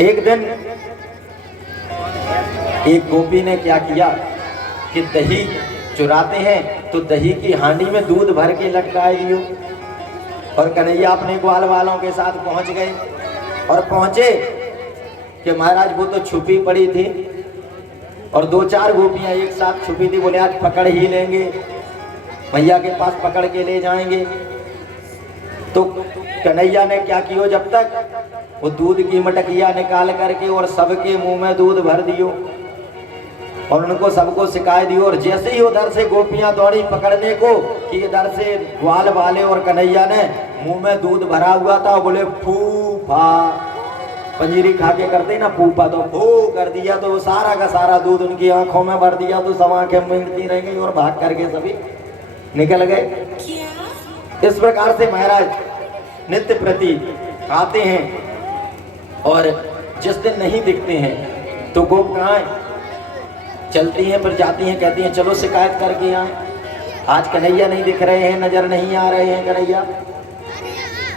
एक दिन एक गोपी ने क्या किया कि दही चुराते हैं तो दही की हांडी में दूध भर के लटकाए दियो। और कन्हैया अपने ग्वाल वालों के साथ पहुंच गए और पहुंचे कि महाराज वो तो छुपी पड़ी थी और दो चार गोपियां एक साथ छुपी थी। बोले आज पकड़ ही लेंगे, मैया के पास पकड़ के ले जाएंगे। तो कन्हैया ने क्या किया, जब तक वो दूध की मटकिया निकाल करके और सबके मुंह में दूध भर दियो और उनको सबको सिखाए दियो। और जैसे ही उधर से गोपियां दौड़ी पकड़ने को कि इधर से ग्वाल वाले और कन्हैया ने मुंह में दूध भरा हुआ था, बोले फूफा, पंजीरी खा के करते ना फूफा, तो फू कर दिया तो वो सारा का सारा दूध उनकी आंखों में भर दिया। तो सब आंखें मिलती रह गई और भाग करके सभी निकल गए। इस प्रकार से महाराज नित्य प्रति आते हैं और जिस दिन नहीं दिखते हैं तो गोपियां चलती हैं, फिर जाती हैं, कहती हैं चलो शिकायत करके आए, आज कन्हैया नहीं दिख रहे हैं, नजर नहीं आ रहे हैं कन्हैया।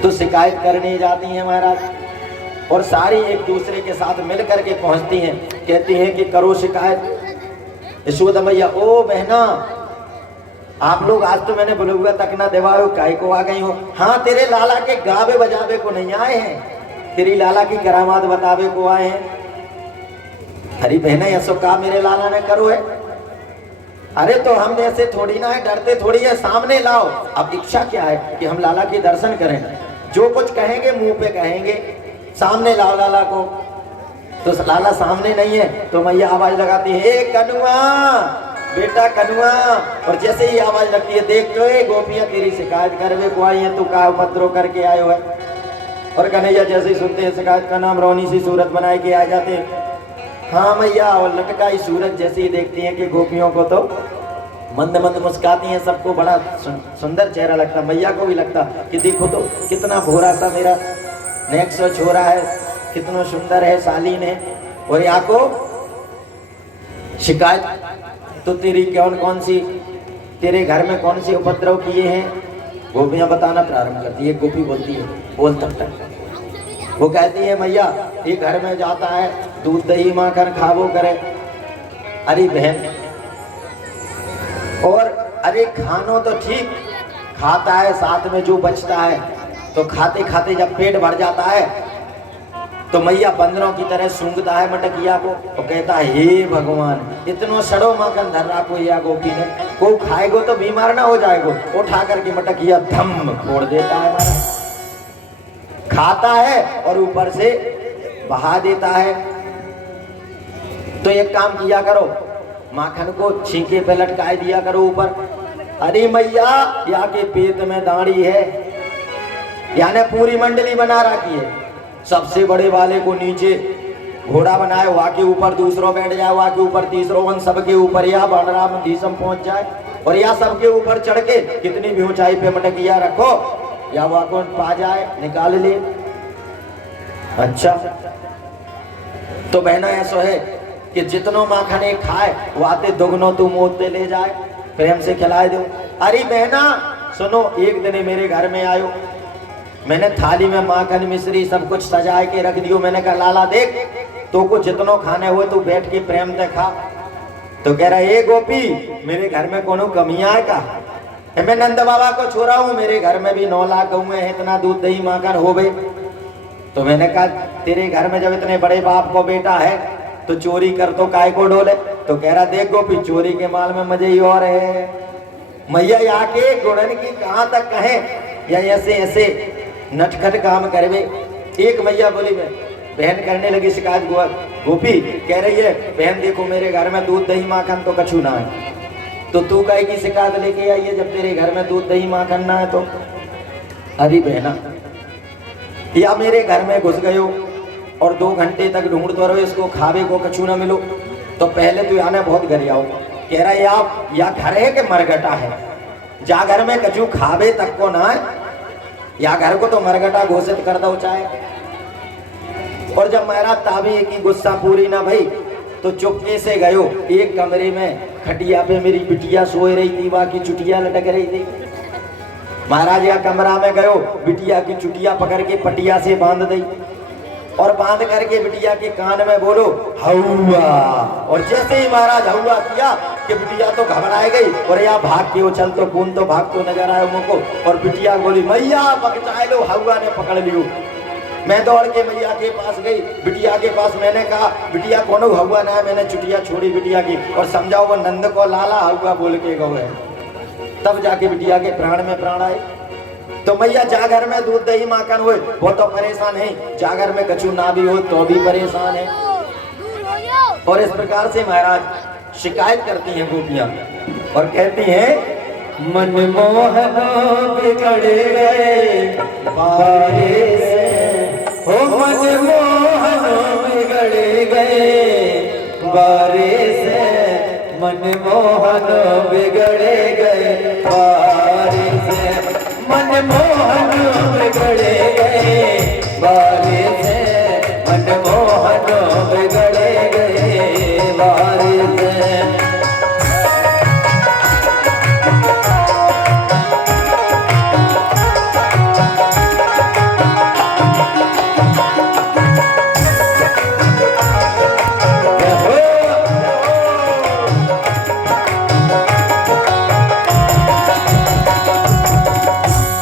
तो शिकायत करने जाती हैं महाराज और सारी एक दूसरे के साथ मिल करके पहुंचती हैं, कहती हैं कि करो शिकायत। यशोदा मैया, ओ बहना, आप लोग आज तो मैंने बोले हुआ तक ना देवाओ, काहे को आ गई हो? हाँ, तेरे लाला के गावे बजावे को नहीं आए हैं, तेरी लाला की करामात बतावे को आए हैं। हरी बहना, ऐसो का मेरे लाला ने करो है? अरे तो हम ऐसे थोड़ी ना है, डरते थोड़ी है, सामने लाओ। अब इच्छा क्या है कि हम लाला के दर्शन करें, जो कुछ कहेंगे मुंह पे कहेंगे, सामने लाओ लाला को। तो लाला सामने नहीं है तो मैया आवाज लगाती है, ए कनुआ, बेटा कनुआ। और जैसे ही आवाज लगती है, देख तो ये गोपियां तेरी शिकायत करवे को आई है, तू का उपद्रव करके आयो है। और कन्हैया जैसे ही सुनते हैं शिकायत का नाम, रोनी सी सूरत बनाए के आ जाते हैं। हाँ मैया, और लटकाई सूरत जैसे ही देखती हैं कि गोपियों को तो मंद मंद मुस्काती हैं, सबको बड़ा सुंदर चेहरा लगता। मैया को भी लगता कि देखो तो कितना भोरा सा मेरा नेक्स्ट छोरा है, कितना सुंदर है सालीन है। और यहाँ को शिकायत तो तेरी कौन सी, तेरे घर में कौन सी उपद्रव किए हैं? गोपियां बताना प्रारंभ करती है। गोपी बोलती है, बोल तब तक। वो कहती है मैया, ये घर में जाता है, दूध दही माखन खावो करे। अरे बहन, और अरे खानो तो ठीक खाता है, साथ में जो बचता है तो खाते खाते जब पेट भर जाता है तो मैया बंदरों की तरह सूंघता है मटकिया को और कहता है, हे भगवान, इतनो सड़ो माखन धर रहा को या गोपी ने, को खाएगो तो बीमार ना हो जाएगो। उठा करके मटकिया धम फोड़ देता है हमारा, खाता है और ऊपर से बहा देता है। तो एक काम किया करो, माखन को छींके पे लटकाए दिया करो ऊपर। अरे मैया, या के पेट में दाढ़ी है, यानी पूरी मंडली बना रखी है। सबसे बड़े वाले को नीचे घोड़ा बनाए, वहां के ऊपर दूसरों बैठ जाए, वहां के ऊपर तीसरों, वन सबके ऊपर या बलराम भीषम पहुंच जाए और या सबके ऊपर चढ़ के कितनी भी ऊंचाई पे मटकिया रखो या वहां को पा जाए, निकाल ले। अच्छा, तो बहना ऐसा है कि जितनो माखन खाए वाते दुगनो तू मोते ले जाए, प्रेम से खिलाए दो। अरे बहना सुनो, एक दिन मेरे घर में आयो, मैंने थाली में माखन मिश्री सब कुछ सजाए के रख दियो। मैंने कहा लाला देख, तो को जितनो खाने हुए तू बैठ के प्रेम से खा। तो कह रहा, ए गोपी, मेरे घर में कोनो कमियां है का? मैं नंद बाबा को छोड़ा हूँ, मेरे घर में भी 9 लाख गऊ है, इतना दूध दही माखन हो गए। तो मैंने कहा, तेरे घर में जब इतने बड़े बाप को बेटा है तो चोरी कर तो काय को डोले। तो कह रहा, देख गोपी, चोरी के माल में मजे ही और है। मैया आके गुणन की कहाँ तक कहे या ऐसे ऐसे नटखट काम करवे। एक मैया बोली, मैं बहन करने लगी शिकायत, गोपी कह रही है, बहन देखो मेरे घर में दूध दही माखन तो कछु ना है, तो तू काहे की शिकायत लेके आई है जब तेरे घर में दूध दही माखन ना है? तो अरे बहना, या मेरे घर में घुस गयो और 2 घंटे तक ढूंढते रहो, इसको खावे को कछु ना मिलो, तो पहले तो आना बहुत गरिया हो। कह रहा है, आप या घर है कि मरगटा है, जा घर में कछु खावे तक को ना है, या घर को तो मरगटा घोषित कर दो चाहे। और जब मेरा ताबी की गुस्सा पूरी ना भई तो चुपके से गयो एक कमरे में, खटिया पे मेरी बिटिया सोए रही थी, वहां की चुटिया लटक रही थी। महाराज या कमरा में गयो, बिटिया की चुटिया पकड़ के पटिया से बांध दी और बांध करके बिटिया के कान में बोलो हौवा। और जैसे ही महाराज हौवा किया कि बिटिया तो घबराई गई और यहाँ भाग के उछल तो कून तो भाग तो नजर आया मुझको। और बिटिया बोली मैया बचाए लो, हौवा ने पकड़ लियो। मैं दौड़ के मैया के पास गई, बिटिया के पास। मैंने कहा बिटिया कोनो हौवा ना है, मैंने चुटिया छोड़ी बिटिया की और समझाओ वो नंद को लाला हौवा बोल के गौ है। तब जाके बिटिया के प्राण में प्राण आए। तो मैया जागर में दूध दही माखन हुए वो तो परेशान है, जागर में कछु ना भी हो तो भी परेशान है। और इस प्रकार से महाराज शिकायत करती हैं गोपियां और कहती हैं मनमोहन बिगड़ गए बारे से, हो मनमोहन बिगड़ गए बारे से, मनमोहन बिगड़ गए बारे से, मनमोहन बिगड़ गए बारे से, मनमोहन बिगड़ गए बारे से।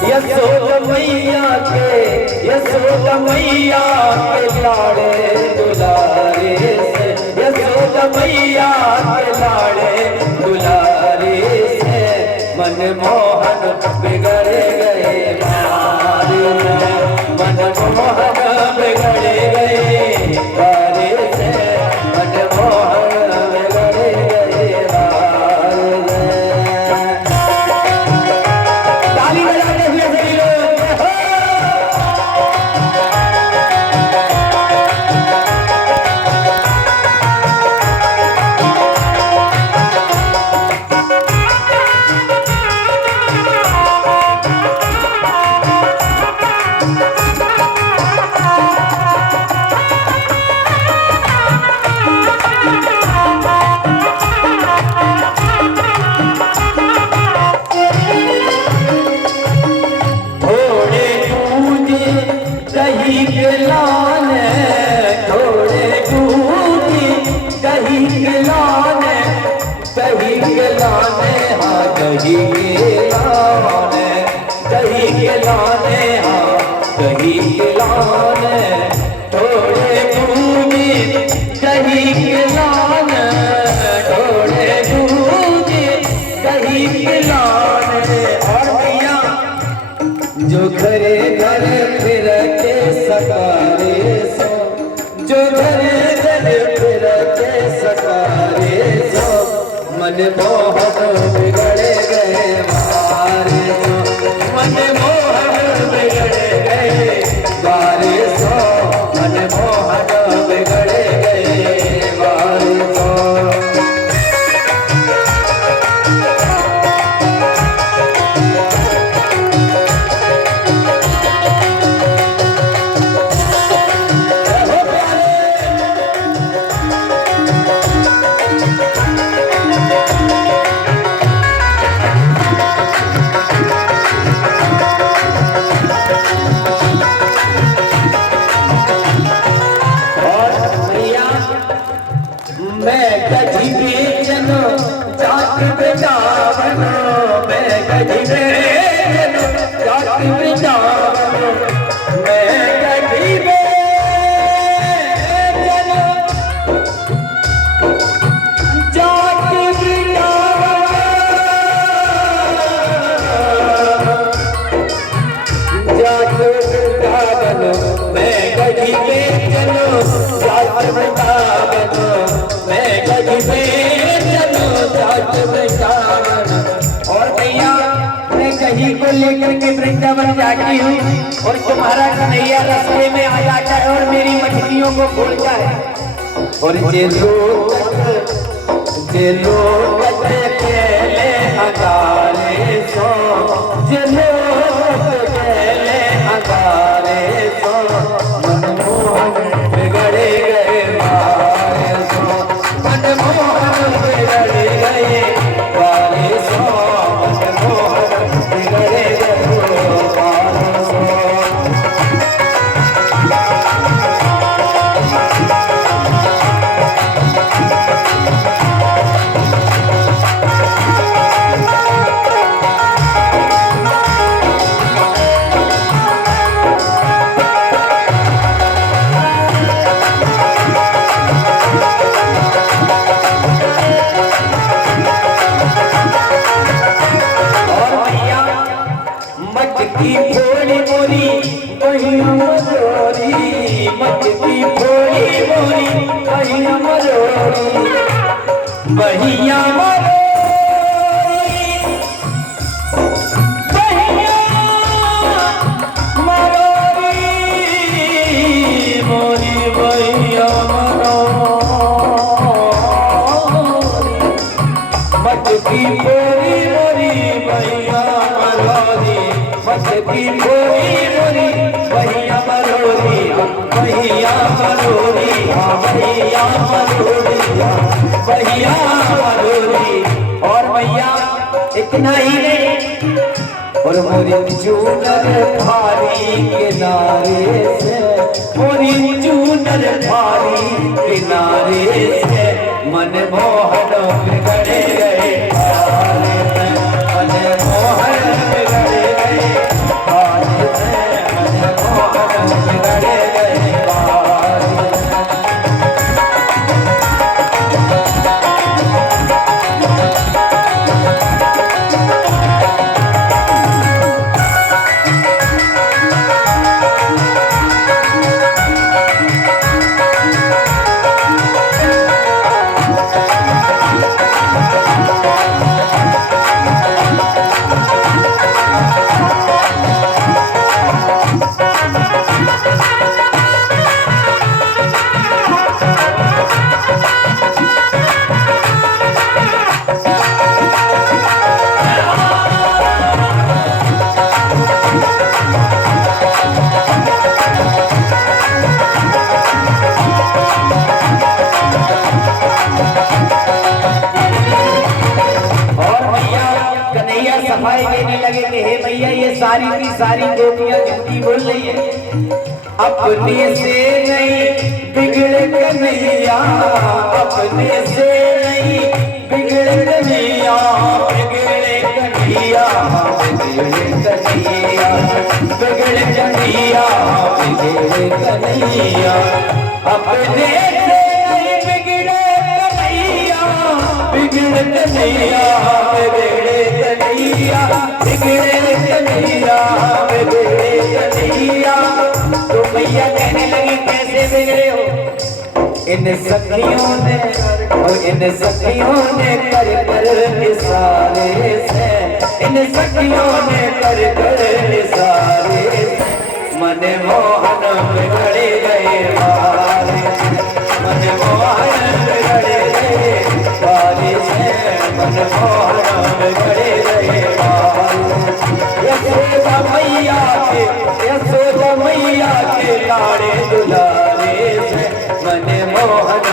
यशोदा मैया के लाड़े दुलारे से, यशोदा मैया के लाड़े दुलारे से, मनमोहन बिगड़ गए बारे से, मनमोहन बिगड़ गए बारे से, मनमोहन बिगड़ गए बारे से। ताली बजाते हुए सभी लोग जो घरे घरे फिर के सकारे सो, जो घरे घरे फिर के सकारे सो, मनमोहन बिगड़ गए बारे सो, मनमोहन बिगड़ गए बारे सो, मनमोहन बिगड़ गए बारे सो। मैं गधी बेचनो जात बेचावनो, मैं गधी बेचनो जात बेचावनो, मैं गधी बेचनो जात बेचावनो, जात बेचावनो, मैं गधी बेचनो जात बेचावनो, मैं गधी बेचनो जात बेचावनो। और भैया मैं कहीं को लेकर के वृंदावन जाती हूँ और तुम्हारा कन्हैया रास्ते में आ जाता है और मेरी मछलियों को भूलता है। और जे लोग पहले हकारे सो, जे लोग पहले हकारे सो, मनमोहन बिगड़ गए बारे सो, मनमोहन बिगड़ गए बारे सो, मनमोहन बिगड़ गए बारे सो। की पोरी मोरी भैया मरोरी, मत की पोरी मोरी भैया मरोरी, भैया मरोरी, भैया मरोरी, भैया मरोरी। और भैया इतना ही नहीं, और मोरी चूनर भारी किनारे से, मोरी चूनर भारी किनारे से, मन मोहन बिगड़ गए हारे से, मन मोहन बिगड़ गए हारे से, मन मोहन बिगड़ गए हारे से। सफाई देने लगे कि हे भैया ये सारी की सारी गोपियां झूठी बोल रही है, अपने से नहीं बिगड़े कन्हैया, अपने से नहीं बिगड़े कन्हैया, बिगड़े कन्हैया, बिगड़े कन्हैया, बिगड़े कन्हैया, बिगड़े कन्हैया, अपने से नहीं बिगड़े कन्हैया, बिगड़े कन्हैया, बिगड़े कन्हैया, बिगड़े कन्हैया, बिगड़े कन्हैया। तो भैया कहने लगी कैसे बिगड़े हो? इन सखियों ने और इन सखियों ने कर कर इशारे से, इन सखियों ने कर कर इशारे से, मन मोहन बिगड़ गए हारे से, मन मोहन बिगड़ गए हारे से, मन मोहन बिगड़ गए हारे से। यशोदा मैया के, यशोदा मैया के लाड़े दुलारे से, मन मोहन